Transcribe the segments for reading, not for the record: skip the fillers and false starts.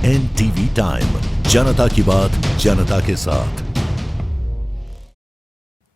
NTV time, जनता की बात जनता के साथ।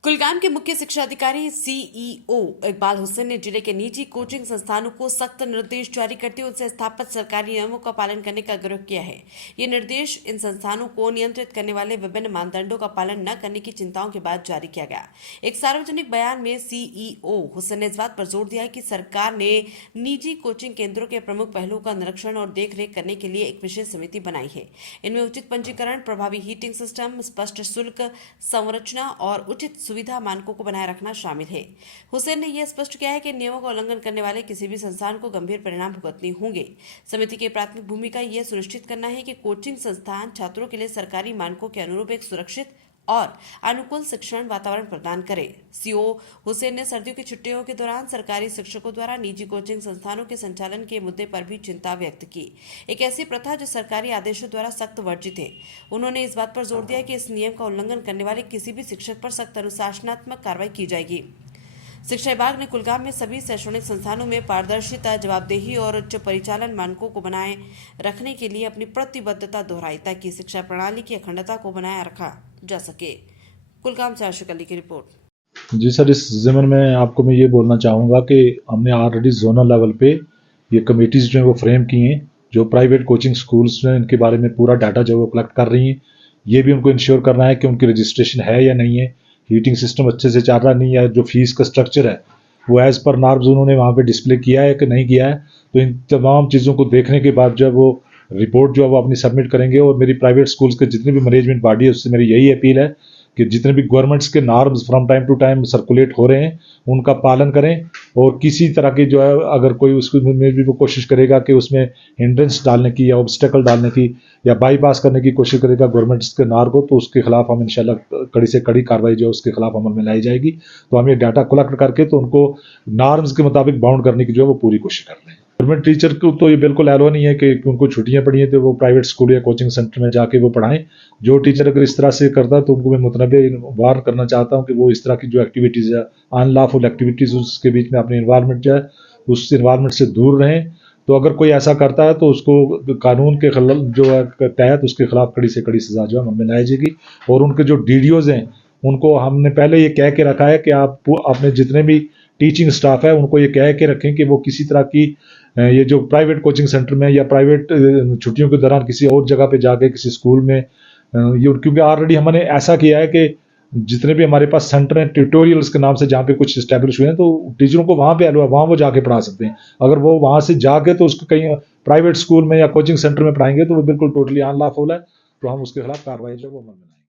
कुलगाम के मुख्य शिक्षा अधिकारी सीईओ इकबाल हुसैन ने जिले के निजी कोचिंग संस्थानों को सख्त निर्देश जारी करते हुए उनसे स्थापित सरकारी नियमों का पालन करने का आग्रह किया है। ये निर्देश इन संस्थानों को नियंत्रित करने वाले विभिन्न मानदंडों का पालन न करने की चिंताओं के बाद जारी किया गया। एक सार्वजनिक बयान में सीईओ हुसैन ने इस बात पर जोर दिया कि सरकार ने निजी कोचिंग केंद्रों के प्रमुख पहलुओं का निरीक्षण और देखरेख करने के लिए एक विशेष समिति बनाई है। इनमें उचित पंजीकरण, प्रभावी हीटिंग सिस्टम, स्पष्ट शुल्क संरचना और उचित सुविधा मानकों को बनाए रखना शामिल है। हुसैन ने यह स्पष्ट किया है कि नियमों का उल्लंघन करने वाले किसी भी संस्थान को गंभीर परिणाम भुगतने होंगे। समिति की प्राथमिक भूमिका यह सुनिश्चित करना है कि कोचिंग संस्थान छात्रों के लिए सरकारी मानकों के अनुरूप एक सुरक्षित और अनुकूल शिक्षण वातावरण प्रदान करे। सीओ हुसैन ने सर्दियों की छुट्टियों के दौरान सरकारी शिक्षकों द्वारा निजी कोचिंग संस्थानों के संचालन के मुद्दे पर भी चिंता व्यक्त की। एक ऐसी प्रथा जो सरकारी आदेशों द्वारा सख्त वर्जित है। उन्होंने इस बात पर जोर दिया कि इस नियम का उल्लंघन करने वाले किसी भी शिक्षक पर सख्त अनुशासनात्मक कार्रवाई की जाएगी। शिक्षा विभाग ने कुलगाम में सभी शैक्षणिक संस्थानों में पारदर्शिता, जवाबदेही और उच्च परिचालन मानकों को बनाए रखने के लिए अपनी प्रतिबद्धता दोहराई ताकि शिक्षा प्रणाली की अखंडता को बनाए रखा जा सके। कुलगाम से आशिक अली की रिपोर्ट। जी सर, इस ज़मीन में आपको मैं ये बोलना चाहूँगा कि हमने ऑलरेडी जोनल लेवल पे ये कमेटीज़ जो है वो फ्रेम की हैं, जो प्राइवेट कोचिंग स्कूल्स हैं इनके बारे में पूरा डाटा जो है वो कलेक्ट कर रही हैं। ये भी उनको इंश्योर करना है कि उनकी रजिस्ट्रेशन है या नहीं है, हीटिंग सिस्टम अच्छे से चल रहा नहीं है, जो फीस का स्ट्रक्चर है वो एज़ पर नॉर्म्स उन्होंने वहाँ पे डिस्प्ले किया है कि नहीं किया है। तो इन तमाम चीज़ों को देखने के बाद जो है वो रिपोर्ट जो है वो अपनी सबमिट करेंगे। और मेरी प्राइवेट स्कूल्स के जितने भी मैनेजमेंट बॉडी है उससे मेरी यही अपील है कि जितने भी गवर्नमेंट्स के norms from time to time circulate हो रहे हैं उनका पालन करें। और किसी तरह की जो है अगर कोई उसको में भी वो कोशिश करेगा कि उसमें हिंड्रेंस डालने की या ऑब्स्टेकल डालने की या बाईपास करने की कोशिश करेगा गवर्नमेंट्स के नॉर्म को, तो उसके खिलाफ हम इंशाल्लाह कड़ी से कड़ी कार्रवाई जो है उसके खिलाफ अमल में लाई जाएगी। तो हम ये डाटा कलेक्ट करके तो उनको नॉर्म्स के मुताबिक बाउंड करने की जो है वो पूरी कोशिश कर रहे हैं। गवर्नमेंट टीचर को तो ये बिल्कुल एलो नहीं है कि उनको छुट्टियां पड़ी हैं तो वो प्राइवेट स्कूल या कोचिंग सेंटर में जाके वो पढ़ाएं। जो टीचर अगर इस तरह से करता है तो उनको मैं मुतनबे वार करना चाहता हूं कि वो इस तरह की जो एक्टिविटीज़ है, अनलॉफुल एक्टिविटीज़, उसके बीच में अपनी इन्वायरमेंट जो है उस इन्वायरमेंट से दूर रहें। तो अगर कोई ऐसा करता है तो उसको कानून के जो है तहत उसके खिलाफ कड़ी से कड़ी सजा जो है अमल में लाई जाएगी। और उनके जो डीडीओज हैं उनको हमने पहले ये कह के रखा है कि आप अपने जितने भी टीचिंग स्टाफ है उनको ये कह के रखें कि वो किसी तरह की ये जो प्राइवेट कोचिंग सेंटर में या प्राइवेट छुट्टियों के दौरान किसी और जगह पे जाके किसी स्कूल में ये, क्योंकि ऑलरेडी हमने ऐसा किया है कि जितने भी हमारे पास सेंटर हैं ट्यूटोरियल्स के नाम से जहाँ पे कुछ इस्टेब्लिश हुए हैं तो टीचरों को वहाँ पे वहाँ वो जाके पढ़ा सकते हैं। अगर वो वहाँ से जाके तो उसको कहीं प्राइवेट स्कूल में या कोचिंग सेंटर में पढ़ाएंगे तो वो बिल्कुल टोटली अनलॉफुल है। तो हम उसके खिलाफ कार्रवाई जो वो अमल में लाएंगे।